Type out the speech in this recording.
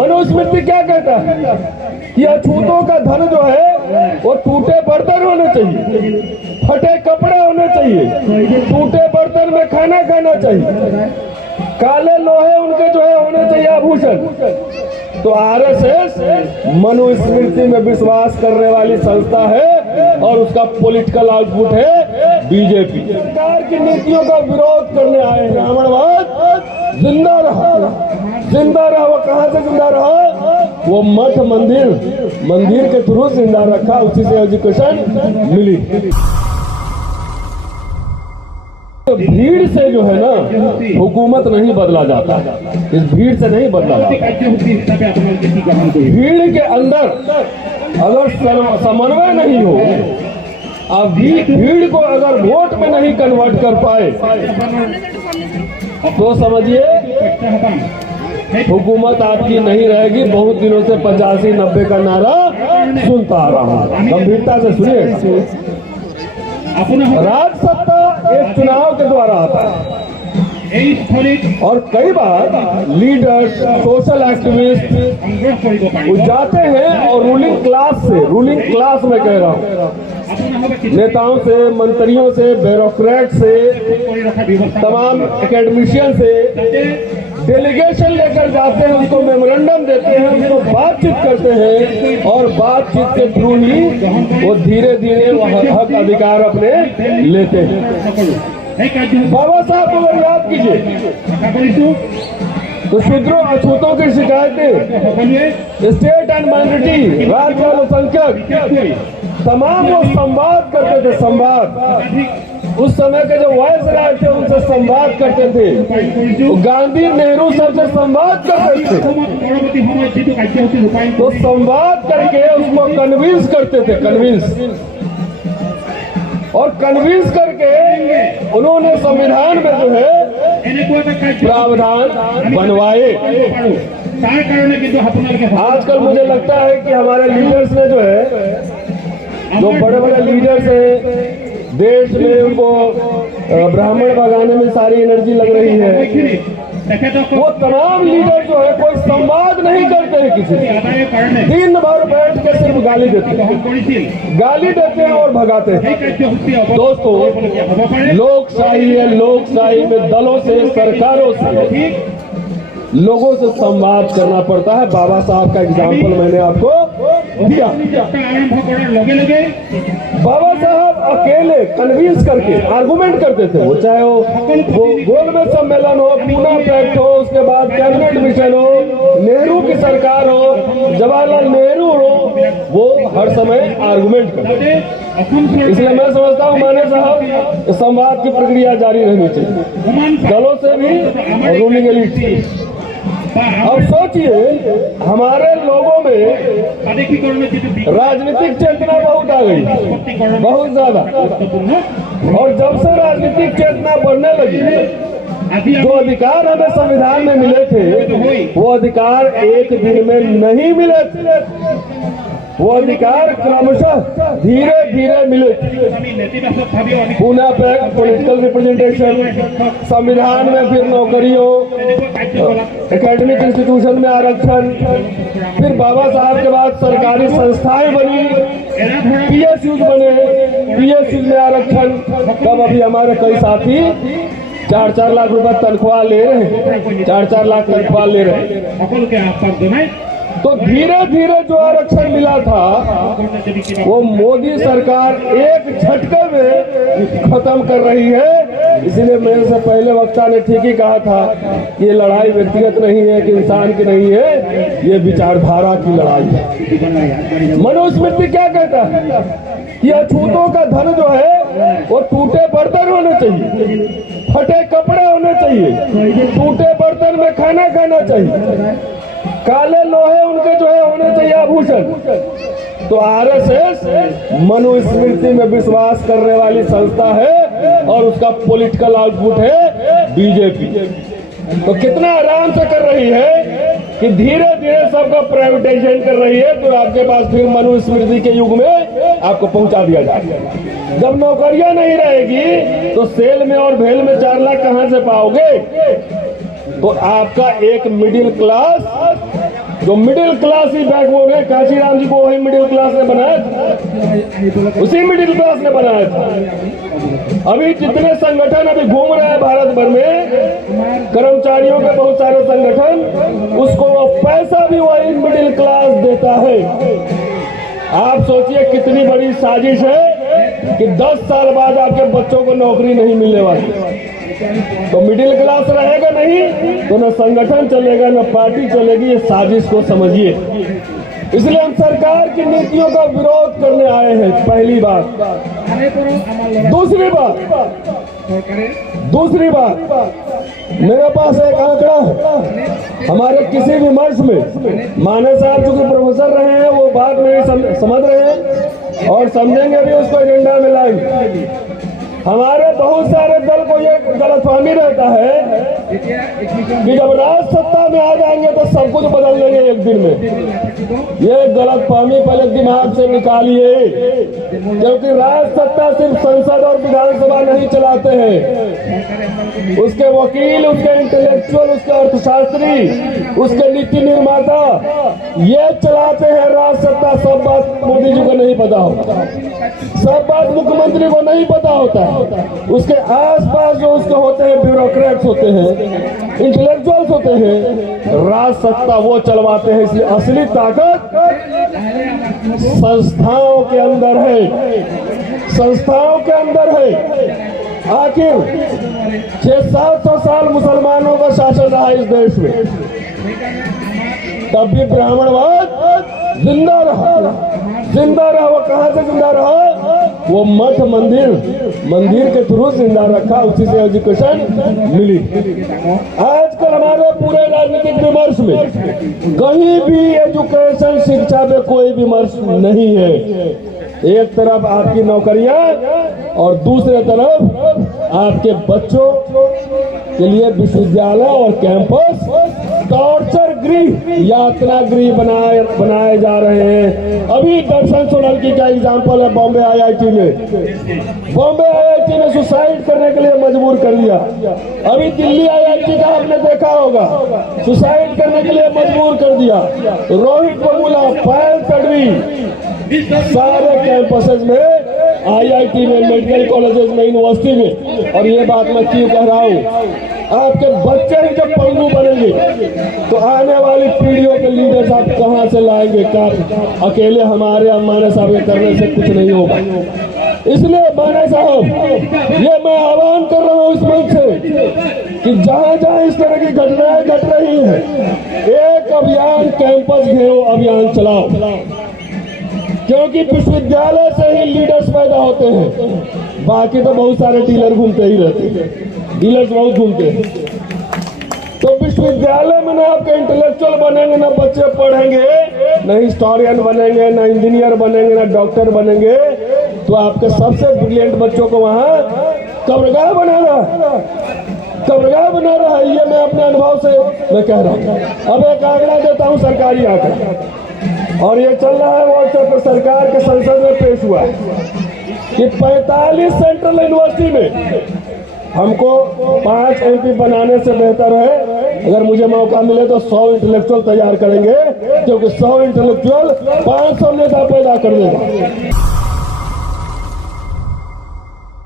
मनुस्मृति क्या कहता है कि अछूतों का धन जो है वो टूटे बर्तन होने चाहिए, फटे कपड़े होने चाहिए, टूटे बर्तन में खाना खाना चाहिए, काले लोहे उनके जो है होने चाहिए आभूषण। तो आरएसएस मनुस्मृति में विश्वास करने वाली संस्था है और उसका पॉलिटिकल आउटपुट है बीजेपी। सरकार की नीतियों का विरोध करने आए हैं। ब्राह्मणवाद जिंदा रहा, जिंदा रहा। वो कहाँ से जिंदा रहा? वो मठ मंदिर के थ्रू जिंदा रखा, उसी से एजुकेशन मिली। तो भीड़ से जो है ना हुकूमत नहीं बदला जाता, इस भीड़ से नहीं बदला जाता। भीड़ के अंदर अगर समन्वय नहीं हो, अब भीड़ को अगर वोट में नहीं कन्वर्ट कर पाए तो समझिए हुकूमत आपकी नहीं रहेगी। बहुत दिनों से 85-90 का नारा सुनता आ रहा हूँ, गंभीरता से सुनिए। राज सत्ता एक चुनाव के द्वारा आता है और कई बार लीडर्स, सोशल एक्टिविस्ट जाते हैं और रूलिंग क्लास में कह रहा हूँ, नेताओं से, मंत्रियों से, ब्यूरोक्रेट से, तमाम एकेडमिशियन से डेलीगेशन लेकर जाते हैं, उनको मेमोरेंडम देते हैं, उनको बातचीत करते हैं और बातचीत के थ्रू ही वो धीरे धीरे वो हक अधिकार अपने लेते हैं। बाबा साहब अगर याद कीजिए तो शूद्रों अछूतों की शिकायतें, स्टेट एंड माइनॉरिटी, राज्य अल्पसंख्यक, तमाम वो संवाद करते थे। संवाद उस समय के जो वॉइस राय थे उनसे संवाद करते थे, तो गांधी नेहरू सबसे संवाद करते थे। तो संवाद करके उसको कन्विंस करते थे, कन्विंस करके उन्होंने संविधान में जो है प्रावधान बनवाए। आजकल मुझे लगता है कि हमारे लीडर्स ने जो है, जो बड़े बड़े लीडर्स हैं देश में, उनको ब्राह्मण भगाने में सारी एनर्जी लग रही है। वो तमाम लीडर जो है कोई संवाद नहीं करते हैं किसी से, दिन भर बैठ के सिर्फ गाली देते हैं और भगाते हैं। दोस्तों, लोकशाही है, लोकशाही में दलों से, सरकारों से, लोगों से संवाद करना पड़ता है। बाबा साहब का एग्जाम्पल मैंने आपको दिया। बाबा साहब अकेले कन्विंस करके आर्गुमेंट करते थे, वो चाहे वो गोल में सम्मेलन हो, पूना पैक्ट हो, उसके बाद कैबिनेट मिशन हो, नेहरू की सरकार हो, जवाहरलाल नेहरू हो, वो हर समय आर्गुमेंट करते। इसलिए मैं समझता हूँ माने साहब संवाद की प्रक्रिया जारी रहनी चाहिए, दलों से भी और रूलिंग एलीट से। अब सोचिए हमारे लोगों में राजनीतिक चेतना बहुत आ गई, बहुत ज्यादा, और जब से राजनीतिक चेतना बढ़ने लगी, जो अधिकार हमें संविधान में मिले थे वो अधिकार एक दिन में नहीं मिले थे, वो अधिकार क्रमशः धीरे धीरे मिले। पुणे पैक्ट, पॉलिटिकल रिप्रेजेंटेशन, संविधान में फिर नौकरियों, एकेडमिक इंस्टीट्यूशन में आरक्षण, फिर बाबा साहब के बाद सरकारी संस्थाएं बनी, पीएसयूज बने, पीएसयूज में आरक्षण। तब अभी हमारे कई साथी 4-4 लाख रुपए तनख्वाह ले रहे हैं, 4-4 लाख तनख्वाह ले रहे हैं। तो धीरे धीरे जो आरक्षण मिला था वो मोदी सरकार एक झटके में खत्म कर रही है। इसीलिए मेरे से पहले वक्ता ने ठीक ही कहा था कि ये लड़ाई व्यक्तिगत नहीं है, कि इंसान की नहीं है, ये विचारधारा की लड़ाई है। मनुस्मृति क्या कहता है कि अछूतों का धन जो है वो टूटे बर्तन होने चाहिए, फटे कपड़े होने चाहिए, टूटे बर्तन में खाना खाना चाहिए, काले लोहे उनके जो है होने चाहिए आभूषण। तो आरएसएस मनुस्मृति में विश्वास करने वाली संस्था है और उसका पॉलिटिकल आउटपुट है बीजेपी। तो कितना आराम से कर रही है कि धीरे धीरे सबका प्राइवेटाइजेशन कर रही है, तो आपके पास फिर मनुस्मृति के युग में आपको पहुंचा दिया जाएगा। जब नौकरियां नहीं रहेगी तो सेल में और भेल में 4 लाख कहां से पाओगे? तो आपका एक मिडिल क्लास जो मिडिल क्लास ही बैकबोन है, काशीराम जी को वही मिडिल क्लास ने बनाया था, उसी मिडिल क्लास ने बनाया था। अभी जितने संगठन अभी घूम रहे हैं भारत भर में, कर्मचारियों के बहुत सारे संगठन, उसको वो पैसा भी वही मिडिल क्लास देता है। आप सोचिए कितनी बड़ी साजिश है कि 10 साल बाद आपके बच्चों को नौकरी नहीं मिलने वाली। तो मिडिल क्लास रहेगा नहीं तो न संगठन चलेगा न पार्टी चलेगी। ये साजिश को समझिए। इसलिए हम सरकार की नीतियों का विरोध करने आए हैं, पहली बात। दूसरी बात, मेरे पास एक आंकड़ा है। हमारे किसी भी मंच में माने साहब चूंकि प्रोफेसर रहे हैं, वो बात नहीं समझ रहे हैं और समझेंगे भी, उसको एजेंडा में लाएंगे। हमारे बहुत सारे दल को ये गलतफहमी रहता है कि जब राज सत्ता में आ जाएंगे तो सब कुछ बदल देंगे एक दिन में। ये गलतफहमी पहले दिमाग से निकालिए, क्योंकि राज सत्ता सिर्फ संसद और विधानसभा नहीं चलाते हैं। उसके वकील, उसके इंटेलेक्चुअल, उसके अर्थशास्त्री, उसके नीति निर्माता ये चलाते हैं राज सत्ता। सब बात मोदी जी को नहीं पता होता, सब बात मुख्यमंत्री को नहीं पता होता है। उसके आसपास जो उसके होते हैं, ब्यूरोक्रेट्स होते हैं, इंटेलेक्चुअल्स होते हैं, राज सत्ता वो चलवाते हैं। इसलिए असली ताकत संस्थाओं के अंदर है, संस्थाओं के अंदर है। आखिर 600-700 साल मुसलमानों का शासन रहा इस देश में, तब भी ब्राह्मणवाद जिंदा रहा। वो कहां से जिंदा रहा? वो मठ मंदिर के थ्रू जिंदा रखा, उसी से एजुकेशन मिली। आजकल हमारे पूरे राजनीतिक विमर्श में कहीं भी एजुकेशन, शिक्षा पे कोई विमर्श नहीं है। एक तरफ आपकी नौकरियां और दूसरे तरफ आपके बच्चों के लिए विश्वविद्यालय और कैंपस टॉर्चर गृह, यातना गृह बनाए जा रहे हैं। अभी दर्शन सोलंकी का एग्जाम्पल है बॉम्बे आईआईटी में सुसाइड करने के लिए मजबूर कर दिया। अभी दिल्ली आईआईटी का आपने देखा होगा, सुसाइड करने के लिए मजबूर कर दिया। रोहित बबूला, पायल तडवी, सारे कैंपसेस में, आईआईटी में, मेडिकल कॉलेजेस में, यूनिवर्सिटी में। और ये बात मैं क्यों कह रहा हूँ? आपके बच्चे ही जब पढ़ू बनेंगे तो आने वाली पीढ़ियों के लीडर्स आप कहां से लाएंगे? अकेले हमारे माने साहब के करने से कुछ नहीं होगा। इसलिए माने साहब, ये मैं आह्वान कर रहा हूं इस मंच से कि जहां जहां इस तरह की घटनाएं घट रही हैं, एक अभियान, कैंपस घेरो अभियान चलाओ, क्योंकि विश्वविद्यालय से ही लीडर्स पैदा होते हैं। बाकी तो बहुत सारे डीलर घूमते ही रहते हैं, डीलर्स बहुत घूमते हैं। तो विश्वविद्यालय में ना आपके इंटेलेक्चुअल बनेंगे, ना बच्चे पढ़ेंगे, ना हिस्टोरियन बनेंगे, ना इंजीनियर बनेंगे, ना डॉक्टर बनेंगे, तो आपके सबसे ब्रिलियंट बच्चों को वहां कब्रगाह बना रहा है। ये मैं अपने अनुभव से मैं कह रहा हूं। अब एक आंकड़ा देता हूं, सरकारी आंकड़ा, और ये चल रहा है व्हाट्सएप पर, सरकार के संसद में पेश हुआ कि 45 सेंट्रल यूनिवर्सिटी में हमको 5 MP बनाने से बेहतर है अगर मुझे मौका मिले तो 100 इंटेलेक्चुअल तैयार करेंगे, क्योंकि 100 इंटेलेक्चुअल 500 नेता पैदा कर देगा।